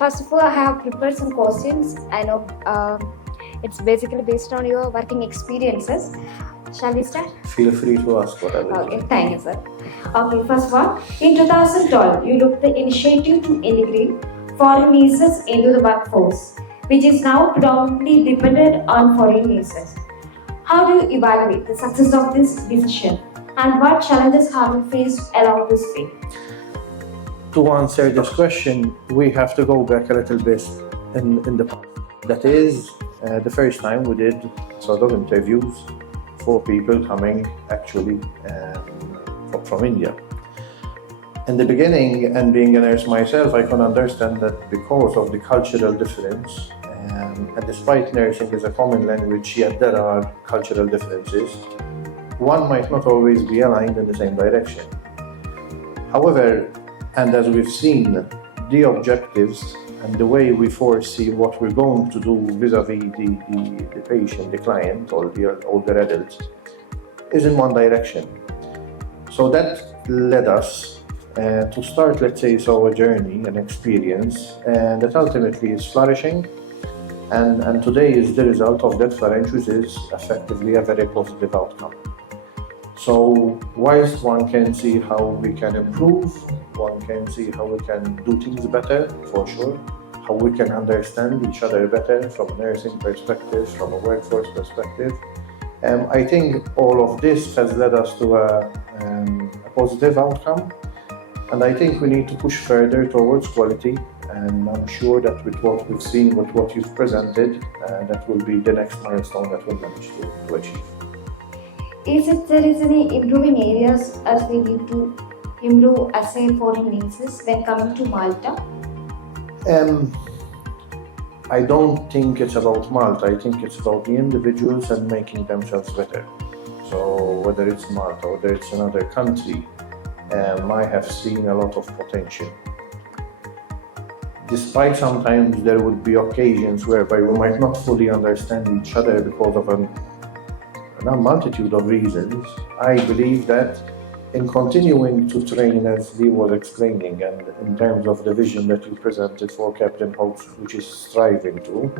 First of all, I have prepared some questions. I know it's basically based on your working experiences. Shall we start? Feel free to ask whatever. Okay, thank you, sir. Okay, first one. In 2012, you took the initiative to integrate foreign nurses into the workforce, which is now predominantly dependent on foreign nurses. How do you evaluate the success of this decision, and what challenges have you faced along this way? To answer this question, we have to go back a little bit in the past. That is, the first time we did sort of interviews for people coming actually from India. In the beginning, and being a nurse myself, I can understand that because of the cultural difference, and despite nursing is a common language, yet there are cultural differences, one might not always be aligned in the same direction. However, and as we've seen, the objectives and the way we foresee what we're going to do vis-a-vis the patient, the client, or the older adults, is in one direction. So that led us to start, let's say, a journey, an experience, and that ultimately is flourishing. And today is the result of that flourish, which is effectively a very positive outcome. So whilst one can see how we can improve, one can see how we can do things better, for sure, how we can understand each other better from a nursing perspective, from a workforce perspective. I think all of this has led us to a positive outcome, and I think we need to push further towards quality, and I'm sure that with what we've seen, with what you've presented, that will be the next milestone that we'll manage to achieve. Is it there is any improving areas as we need to improve as a foreign nurses when coming to Malta? I don't think it's about Malta. I think it's about the individuals and making themselves better. So whether it's Malta, whether it's another country, I have seen a lot of potential. Despite sometimes there would be occasions whereby we might not fully understand each other because of a multitude of reasons, I believe that in continuing to train, as Lee was explaining, and in terms of the vision that you presented for Captain Hope, which is striving to,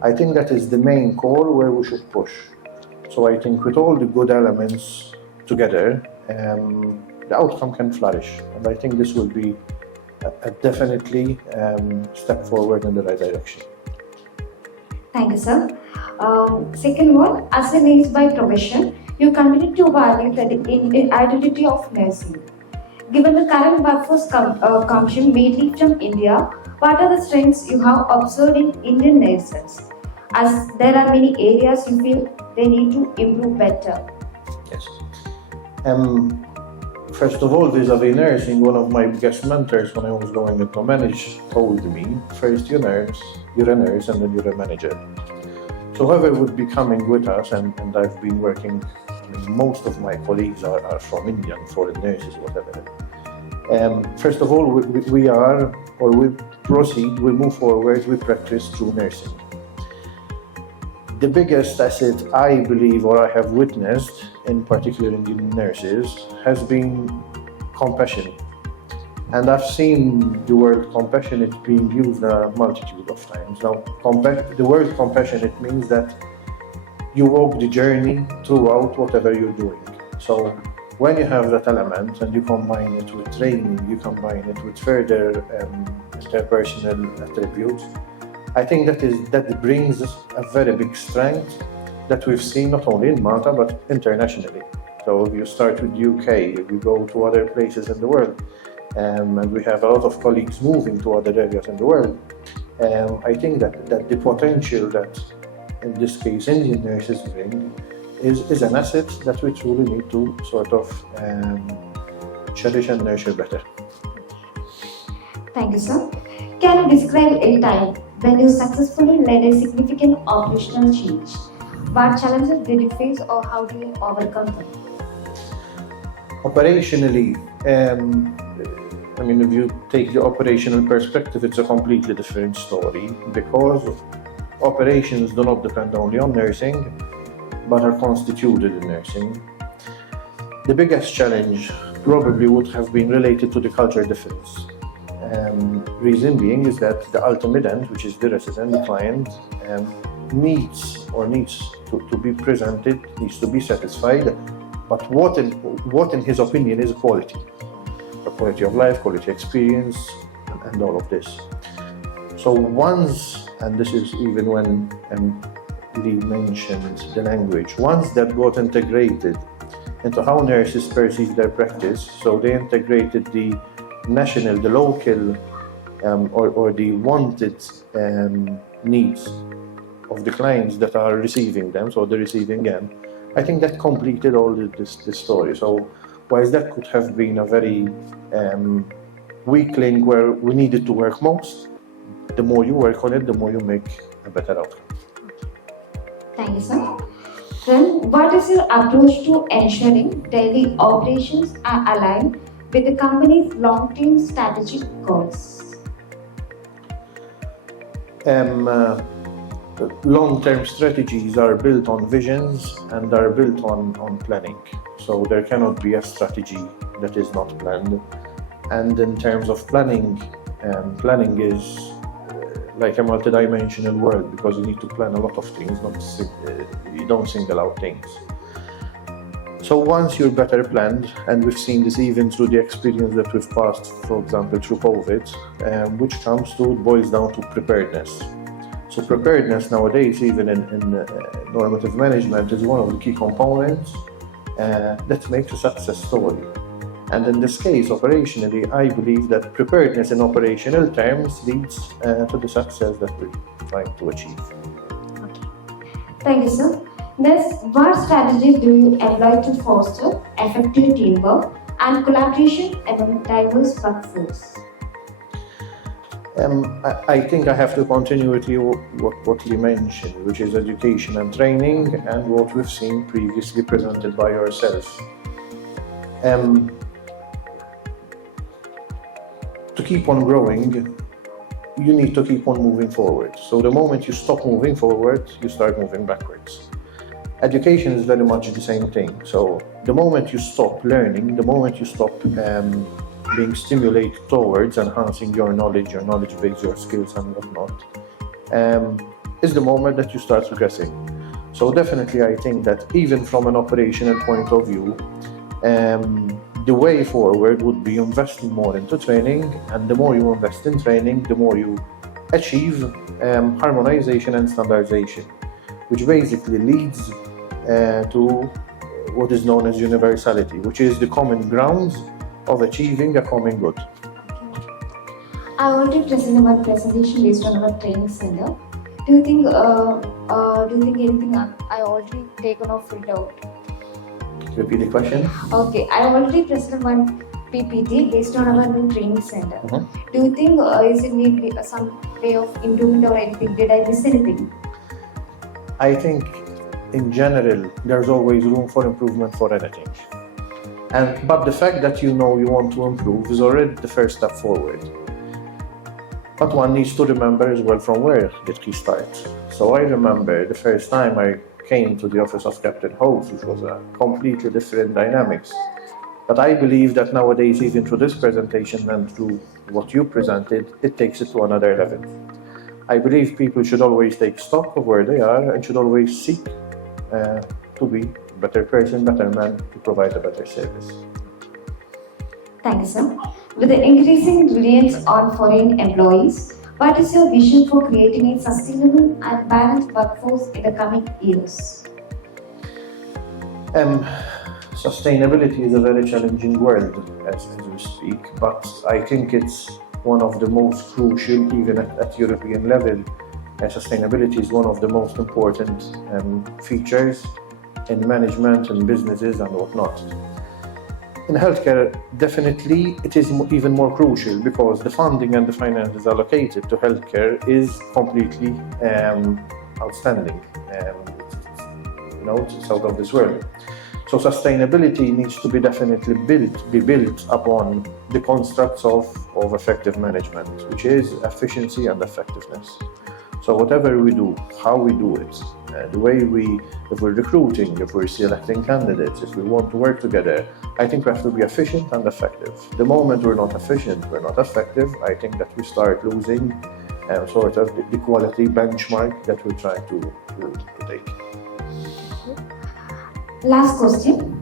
I think that is the main core where we should push. So I think with all the good elements together, the outcome can flourish, and I think this will be a definitely step forward in the right direction. Thank you, sir. Second one, as a nurse by profession, you continue to value the identity of nursing. Given the current workforce composition mainly from India, what are the strengths you have observed in Indian nurses? As there are many areas you feel they need to improve better. Yes. First of all, vis-a-vis nursing, one of my biggest mentors when I was going into manage told me, first you're a nurse, and then you're a manager. So whoever would be coming with us, and I've been working, most of my colleagues are from India, foreign nurses, whatever. First of all, we proceed, we move forward, we practice through nursing. The biggest asset I believe, or I have witnessed, in particular in the nurses, has been compassion. And I've seen the word compassionate being used a multitude of times. Now, the word compassionate means that you walk the journey throughout whatever you're doing. So when you have that element and you combine it with training, you combine it with further interpersonal attributes, I think that brings a very big strength that we've seen not only in Malta but internationally. So if you start with the UK, if you go to other places in the world, and we have a lot of colleagues moving to other areas in the world, I think that the potential that, in this case, Indian nurses bring is an asset that we truly need to sort of cherish and nurture better. Thank you, sir. Can you describe a time when you successfully led a significant operational change? What challenges did you face, or how do you overcome them? Operationally, if you take the operational perspective, it's a completely different story, because operations do not depend only on nursing, but are constituted in nursing. The biggest challenge probably would have been related to the culture difference. Reason being is that the ultimate end, which is the resident, the client, needs to be presented, needs to be satisfied. But what in his opinion is quality? The quality of life, quality experience, and all of this. So once, and this is even when Lee mentioned the language, once that got integrated into how nurses perceive their practice, so they integrated the national, the local, or the wanted needs of the clients that are receiving them, so the receiving end, I think that completed all this story. So whilst that could have been a very weak link where we needed to work most, the more you work on it, the more you make a better outcome. Thank you, sir. Then, what is your approach to ensuring daily operations are aligned with the company's long-term strategic goals? Long-term strategies are built on visions and are built on planning. So there cannot be a strategy that is not planned. And in terms of planning, planning is like a multidimensional world, because you need to plan a lot of things, you don't single out things. So once you're better planned, and we've seen this even through the experience that we've passed, for example, through COVID, which boils down to preparedness. So preparedness nowadays, even in normative management, is one of the key components that makes a success story. And in this case, operationally, I believe that preparedness in operational terms leads to the success that we're trying to achieve. Okay. Thank you, sir. Next, what strategies do you employ to foster effective teamwork and collaboration among diverse workforce? I think I have to continue with you what you mentioned, which is education and training, and what we've seen previously presented by yourself. To keep on growing, you need to keep on moving forward. So the moment you stop moving forward, you start moving backwards. Education is very much the same thing. So the moment you stop learning, the moment you stop being stimulated towards enhancing your knowledge base, your skills and whatnot, is the moment that you start regressing. So definitely I think that even from an operational point of view, the way forward would be investing more into training, and the more you invest in training, the more you achieve harmonization and standardization, which basically leads to what is known as universality, which is the common grounds of achieving a common good. I already presented one presentation based on our training center. Do you think anything I already taken or filled out? Repeat the question. Okay, I already presented one PPT based on our new training center. Mm-hmm. Do you think is it need some way of improvement or anything? Did I miss anything? I think in general there's always room for improvement for anything. But the fact that you know you want to improve is already the first step forward. But one needs to remember as well from where did he start. So I remember the first time I came to the office of Captain House, which was a completely different dynamics. But I believe that nowadays, even through this presentation and through what you presented, it takes it to another level. I believe people should always take stock of where they are and should always seek to be a better person, better man, to provide a better service. Thank you, sir. With the increasing reliance on foreign employees, what is your vision for creating a sustainable and balanced workforce in the coming years? Sustainability is a very challenging word as we speak, but I think it's one of the most crucial, even at European level. Sustainability is one of the most important features in management and businesses and whatnot. In healthcare, definitely it is even more crucial, because the funding and the finances allocated to healthcare is completely outstanding. It's out of this world. So sustainability needs to be definitely built upon the constructs of effective management, which is efficiency and effectiveness. So whatever we do, how we do it, The way if we're recruiting, if we're selecting candidates, if we want to work together, I think we have to be efficient and effective. The moment we're not efficient, we're not effective, I think that we start losing sort of the quality benchmark that we're trying to take. Last question.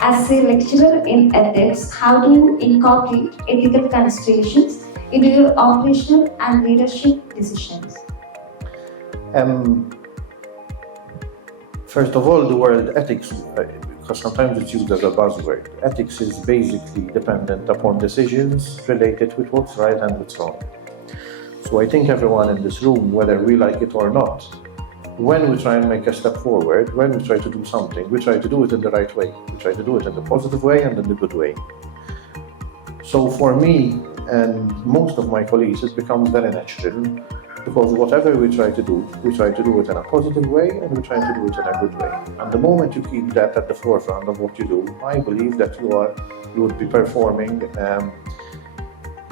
As a lecturer in ethics, how do you incorporate ethical considerations into your operational and leadership decisions? First of all, the word ethics, because sometimes it's used as a buzzword, ethics is basically dependent upon decisions related with what's right and what's wrong. So I think everyone in this room, whether we like it or not, when we try and make a step forward, when we try to do something, we try to do it in the right way. We try to do it in the positive way and in the good way. So for me and most of my colleagues, it becomes very natural, because whatever we try to do it in a positive way and we try to do it in a good way. And the moment you keep that at the forefront of what you do, I believe that you would be performing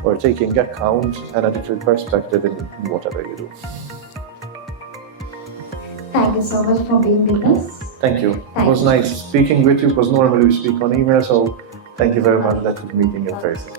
or taking account an ethical perspective in whatever you do. Thank you so much for being with us. Thank you. It was nice speaking with you, because normally we speak on email, so thank you very much. That was meeting in person.